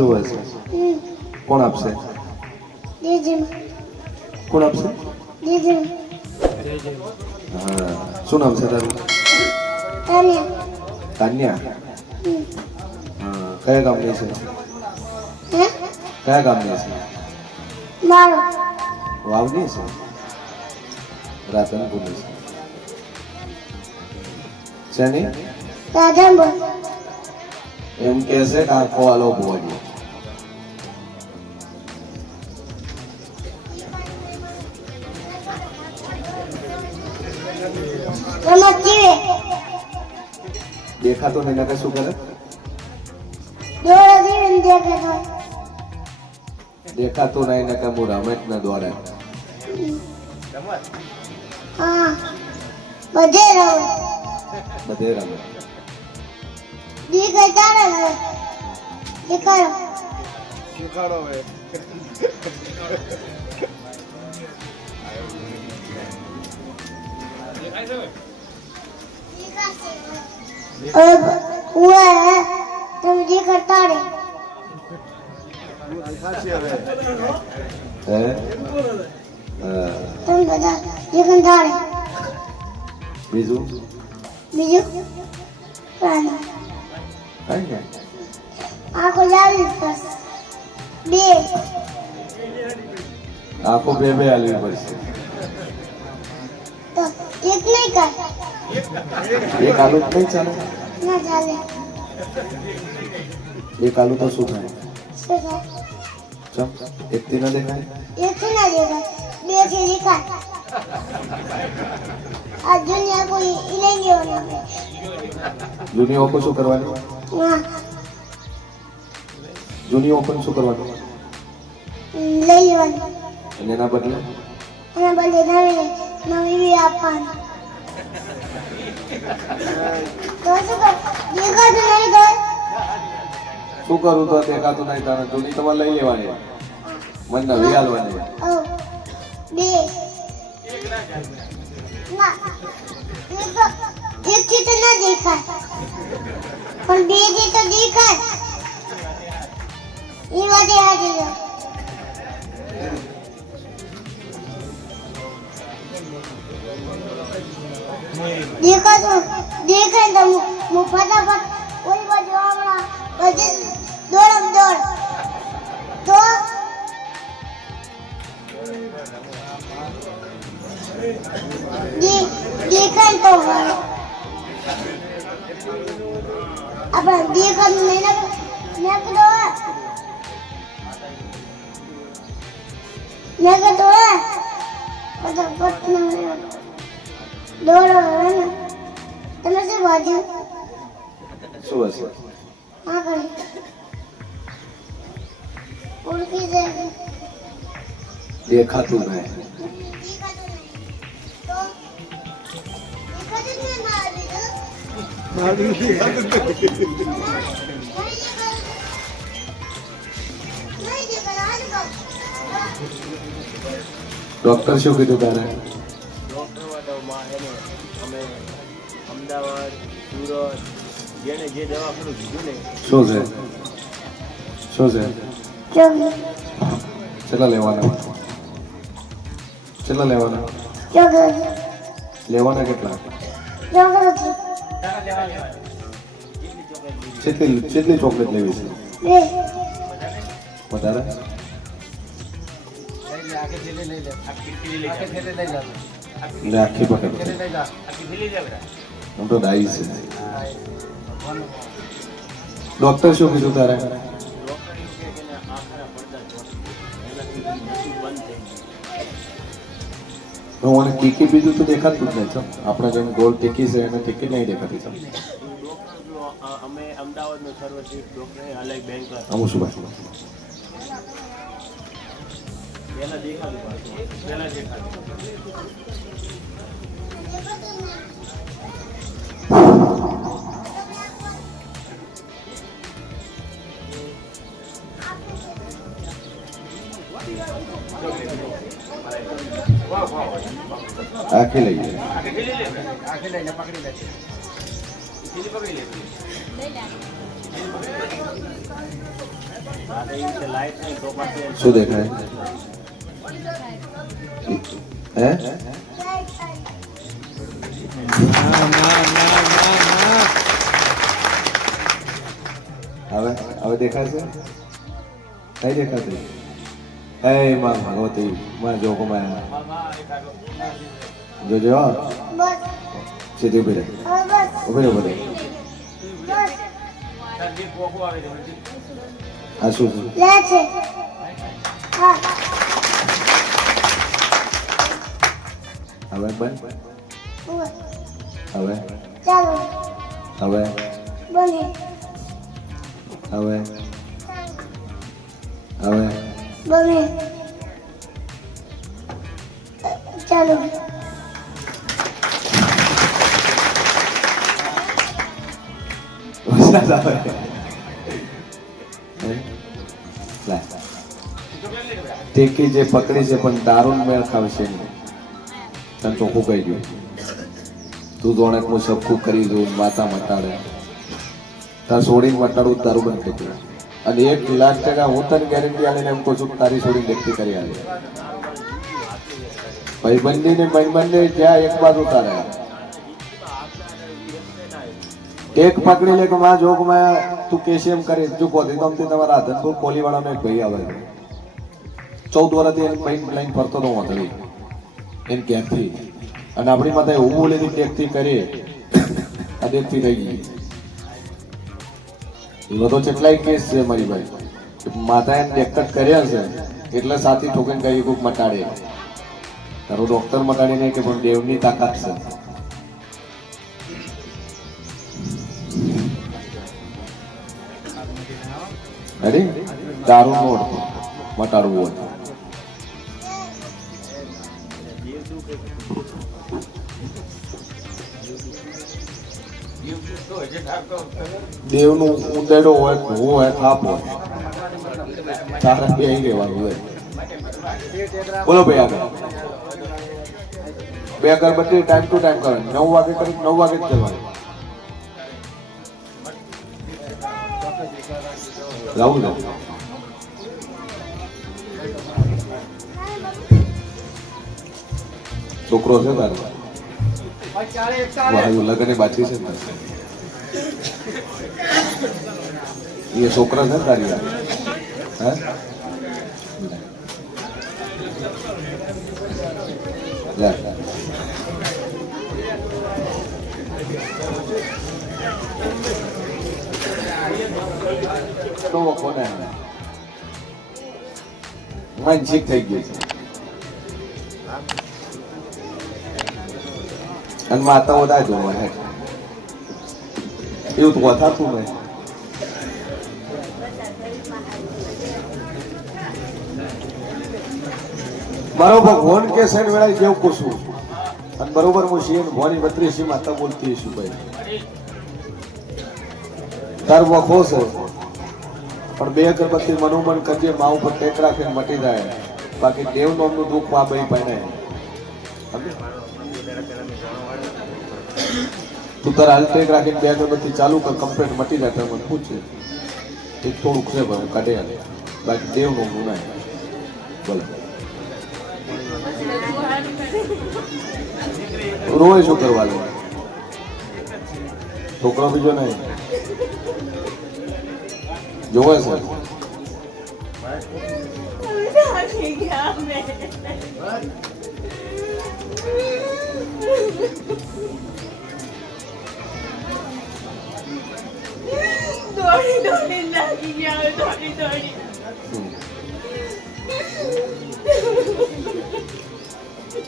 જોવે છે કોણ આપશે? કોણ આપશે? હા, શું નામ છે તારું? કાન્યા. હા, કયા ગામની છે? કયા ગામની છે? વાવની છે? રાધનપુરની છે. શેની? એમ કે છે કે આખો વાલો ભોગવ્યો. દેખાતો નહીં કે શું કરે? દેખાતું નહીં ને કે હું રમત ને દોડે. બધે રમે. तुम ये करता रे तुम बता ये करता रे બીજું બીજું પાણી કઈ નહીં. આખો લાવી બસ બે આખો બે બે હાલવી પડશે. તો એક નહીં કર એક આલુ જ નહીં ચાલે? ના ચાલે એક આલુ તો શું થાય? શું થાય? ચમ એક થી ના દેખાય? એક થી ના દેખાય બે થી દેખાય. આ દુનિયા કોઈ લઈ લેવાનું જૂની ઓકો શું કરવાની? હા જૂની ઓકો શું કરવાનું? લઈ લેવાનું અને એના બદલે એના બદલે નવી બી આપવાની. તો શું કર દેખાતું નહીં કર શું કરું તો દેખાતું નહીં તારે? જૂની તમારે લઈ લેવાની, મને નવી હાલવાની. બે ના એક થી તો ના દેખાય પણ બે થી તો દેખાય. એ વાતે હાજર દેખાતું દેખાય તો હું ફટાફટ ઓલી બાજુ હમણાં પછી દોડ તો દેખાય તો આપણે દેખાતું નહીં ને મેકડો ફટાફટ દોડો ને તમે શું બાજુ શું હશે? હા કરી ઓળખી જાય દેખાતું નહીં. ડોક્ટર શું કીધું તારે? અમે અમદાવાદ સુરત જેને જે દવાખાનું કીધું ને શું છે? શું છે? કેટલા લેવાના? કેટલા લેવાના? લેવાના કેટલા? કેટલી ચોકલેટ લેવી છે? વધારે? લે આખી પકડ. હું તો ડાઈ છે. ડોક્ટર શું કીધું તારે? મને ટીકી બીજું તો દેખાતું જ નહીં. આપણે જેમ ગોળ ટીકી છે એને ટીકી નહીં દેખાતી. અમે અમદાવાદનો સર્વશ્રેષ્ઠ ડોક્ટર અલગ બેંક અમુક શું ભાઈ પહેલા દેખાતું પહેલા દેખાતું આખી લઈ જાય. આખી લઈ લે પકડી લે. રાતે એવી રીતે લાઈટ નહીં તો પછી શું દેખાય હે હવે હવે દેખાશે કઈ દેખાતું હે માં ભગવતી માં જોકો માં જોજો બસ સીધી ઉભી રહે હવે બસ ઉભી રહે બસ જે પોકો આવે છે આ શું છે લે છે હા હવે બંધ બસ હવે ચાલો હવે બને હવે હવે બને ચાલો વરસાદ આવે લાય. ટેકી જે પકડી છે પણ દારૂ મેળ ખાવશે નહીં તને ચોખ્ખું કહી દઉં તું જોણે હું સબકું કરી દઉં માતા મટાડે તાર છોડીને મટાડું તારું બંધ થઈ ગયું અને 1,00,000% હું તને ગેરંટી આવીને એમ કહું છું કે તારી છોડીને વ્યક્તિ કરી આવે ભાઈબંધને જ્યાં એક બાજુ તારે એક પકડી લે કે માં જોગમાં તું કેસીએમ કરી જો કોધી તમથી તમારા આધનપુર કોલીવાળાનો એક ભાઈ આવે 14 વર્ષથી એની ભાઈ લાઈન ફરતો હતો વાંધળી એની કેકથી અને આપણી માતા એવું બોલે હતી કેકથી કરી આ દેખથી થઈ ગઈ એવો તો કેટલાય કેસ છે મારી ભાઈ માતા એને ડેક્કટ કર્યા છે એટલે સાથી ઠોકીને કઈ કોઈક મટાડે તારો ડોક્ટર મટાડી નહીં કે પણ દેવની તાકાત છે અરે દારૂ નોટ મટાડવું હતું દેવનું ઉંદેડો હોય ભૂ હોય થાપ હોય તારા બે અહીં રહેવાનું હોય બોલો ભાઈ આગળ બે અગરબત્તી ટાઈમ ટુ ટાઈમ કરવાની 9 વાગે કરી 9 વાગે જ કરવાની લાવું ને છોકરો છે તારો વાયુ લગન બાકી છે ને એ છોકરા છે તારી હે લે તો કોને માનસિક થઈ ગયું છે અને માતા બધા જોવા હે એવું તો થતું ને મારો ભગવાન કે સેન વેળા જેવું કુશું અને બરોબર હું છીએ ભવાની 32 માતા બોલતી છું ભાઈ તાર વખો છે પણ બે અગરબત્તી મનોમન કરજે મા ઉપર ટેક રાખીને મટી જાય બાકી દેવ નામનું દુઃખ મા ભાઈ પાને તું તારા હાલ ટેક રાખીને બે અગરબત્તી ચાલુ કર કમ્પ્લીટ મટી જાય તો મને પૂછે એક થોડુંક છે ભાઈ કાઢે હાલે બાકી દેવ નામનું ના બોલો રોય શું કરવાનું છોકરો બીજો નહીં જોવે છે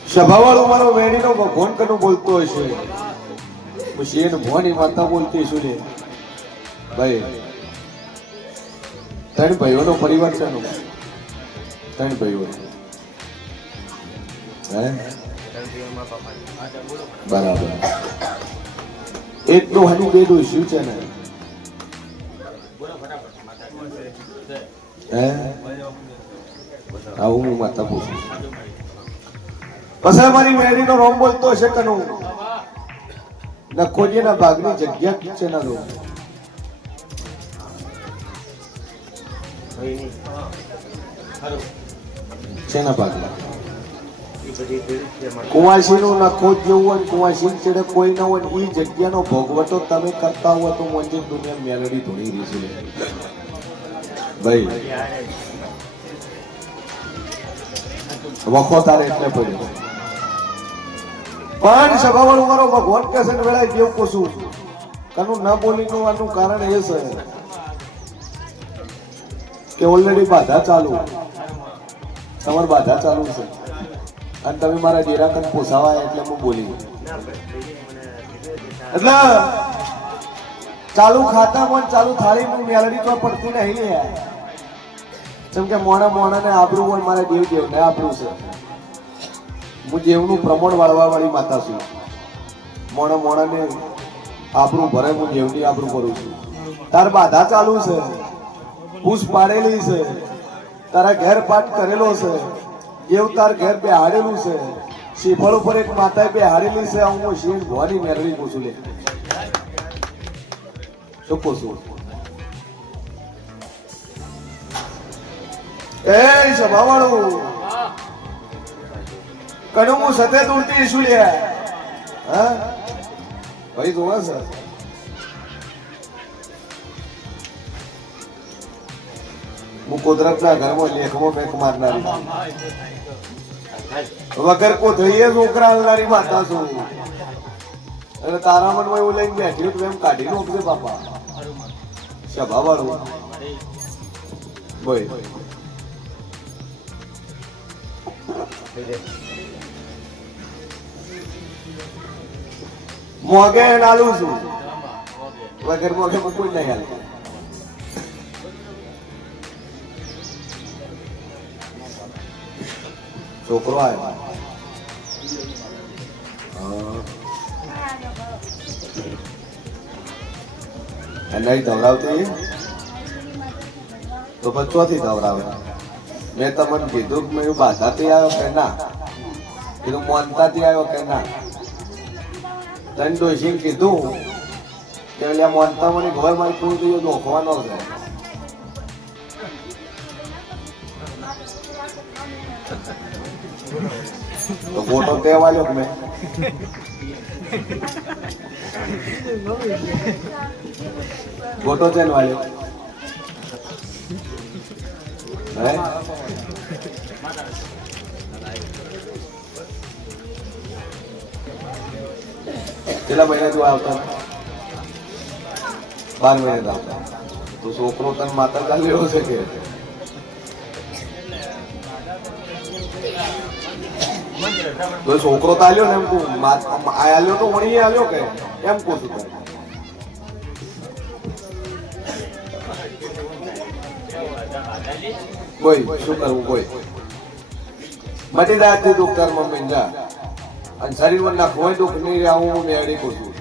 સભાવાળો મારો વેણીનો ભગવાન કનું બોલતો હશે પછી એને ભવાની માતા બોલતી શું ને ભાઈ 3 ભાઈઓનો પરિવાર છે 3 ભાઈઓ હે બરાબર એક નો હનુ બે નો શું છે ને હે આવું હું માતા પૂછું પછી મારી મેડીનો રોમ બોલતો હશે કનું નખોજીના ભાગની જગ્યા છે ના લો હોય નહીં. ખરું. શેના ભાગલા એ બધી ભીડ છે મારે. કુંવાસીનું નખો જ જેવું હોય, કુંવાસી ચડે કોઈ ન હોય, એ જગ્યાનો ભોગવટો તમે કરતા હો તો મોંજી દુનિયા મેલડી ધોણી રહી છે ભાઈ. વખો તારે એટલે પડ્યો પણ સભાવાળું મારો ભગવાન કે છે ને વેળાએ દેવ કોશું કનું ન બોલીનું આનું કારણ એ છે કે ઓલરેડી બાધા ચાલુ, તમારી બાધા ચાલુ છે અને તમે મારા ડેરા કન પોસાવા એટલે હું બોલી ગયો. એટલે ચાલુ ખાતામાં ચાલુ થાળી હું મેલડી તો પડતી નહીં લે. જેમ કે મોણા ને આબરું હોય, મારા દેવ ને આબરું છે. હું દેવનું પ્રમાણ વાળવા વાળી માતા છું. મોણા ને આબરું ભરે, હું દેવની આબરું કરું છું. તાર બાધા ચાલુ છે, પૂછ પાડેલી છે, તારા ઘેર પાઠ કરેલો છે, દેવ તાર ઘેર બેહાડેલું છે, શ્રીફળ ઉપર એક માતાએ બેહાડેલી છે. હું શિવ ભવાની મેળવી પૂછું લે શું પૂછું? એ સભાવાળું કણું હું સતે દૂરથી શું લે હા ભાઈ જોવા છે. હું કુદરતના ઘરમાં લેખમાં મેક મારનારી, વગર કોથળીએ છોકરા હાલનારી માતા છું. અને તારા મનમાં એવું લઈને બેઠી તો એમ કાઢી નાખજે બાપા. સભાવાળું ભાઈ મોગે નાલું છું, વગર મોગે કોઈ નહીં હાલ. છોકરો આવ્યો નહીં ધવડાવતી તો બચવાથી ધવડાવે. મેં તમને કીધું કે મેં બાધાથી આવ્યો કે ના, કીધું મોનતાથી આવ્યો કે ના. તને ડોશી કીધું કે એટલે મોનતા મને ઘર મારી પૂરું થયું નોખવાનો છે. તો ફોટો તે વાળ્યો કે મેં ફોટો છે વાળ્યો હે કેટલા મહિના તું આવતા? 12 મહિના આવતા. તો છોકરો તને માતા કા લેવો છે કે તો છોકરો તો આલ્યો ને એમ તું આલ્યો તો વણી આલ્યો કે એમ કહું છું. કોઈ શું કરવું કોઈ મટી જાય દુઃખ તાર મમ્મી જા અને શરીરમાં ના કોઈ દુઃખ નહીં રહે. હું મેળી કહું છું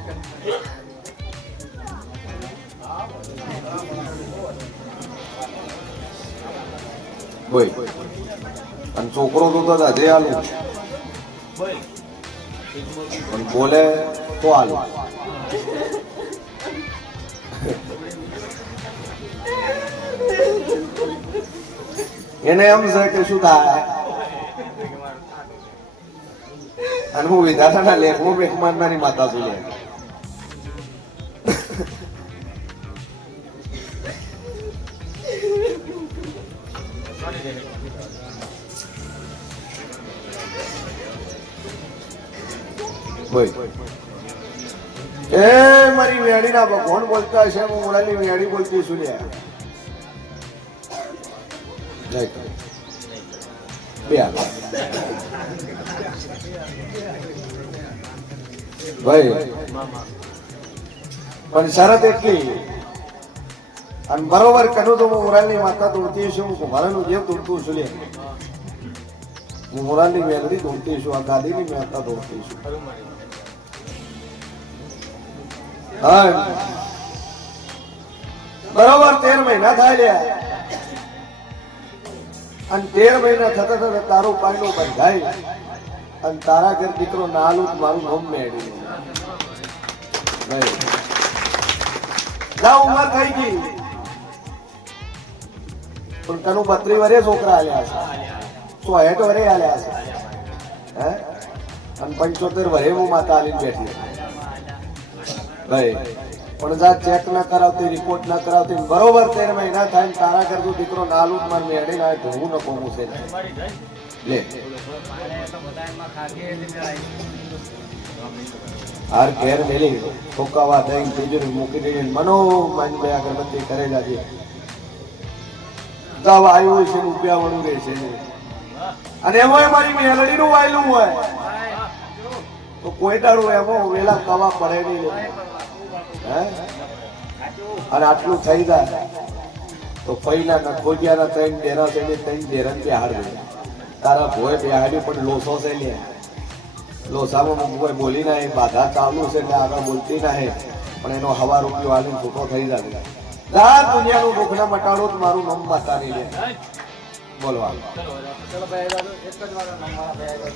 કોઈ અને છોકરો તો હજે આલું પણ બોલે તો આલું. એને એમ છે કે શું થાય અને હું વિધાતાના લેખમાં બેક મારનારી માતા છું લે. એ મારી વેડી ના ભગવાન બોલતા હશે, હું મોડાની વેડી બોલતી છું લે. ભાઈ પણ શરત એટલી અને બરોબર કરું તો હું મોરાલની માતા તોડતી છું, હું કુંભારાનું જે તોડતું છું લે. હું મોરાલની વેલડી તોડતી છું, આ ગાદીની માતા તોડતી છું. હા બરોબર 13 મહિના થાય લે અને 13 મહિના થતા થતા તારું પાયણું બંધાય અને તારા ઘર દીકરો નાલું મારું નામ મેળવી ઉંમર થઈ ગઈ પણ તનું 32 વરે છોકરા આલ્યા છે 160 વરે આલ્યા છે હે અને 75 વરે હું માતા આલીને બેઠી ભાઈ પણ જા ચેક ના કરાવતી રિપોર્ટ ના કરાવતી બરોબર 13 મહિના થાય ને તારા કરતું દીકરો નાલું જ માર મેડી ના ધોવું ન કોમું છે લે હાર ઘેર મેલી ઠોકાવા દઈ તિજોરી મૂકી દઈ મનો માન બે અગરબત્તી કરે જાજે દવા આવ્યું છે રૂપિયા વળું રહે છે અને એમાં મારી મેલડી નું વાયલું હોય તો કોઈ દાડું એમાં વેલા કવા પડે નહીં હે અને આટલું થઈ જાય તો પૈના ખોજિયાના 3 ડેરા છે ને 3 ડેરા બિહાડ દે તારા ભોય બિહાડ્યું પણ લોસો છે લે લોસામાં કોઈ બોલી ના બાધા ચાલુ છે એટલે આગળ બોલતી ના પણ એનો હવા રૂપિયો આલીને છૂટો થઈ જાય દુનિયાનું ભૂખના મટાડો જ મારું નામ માતા નહીં લે બોલવા ચલો ભાઈ એક જ વાર નંબર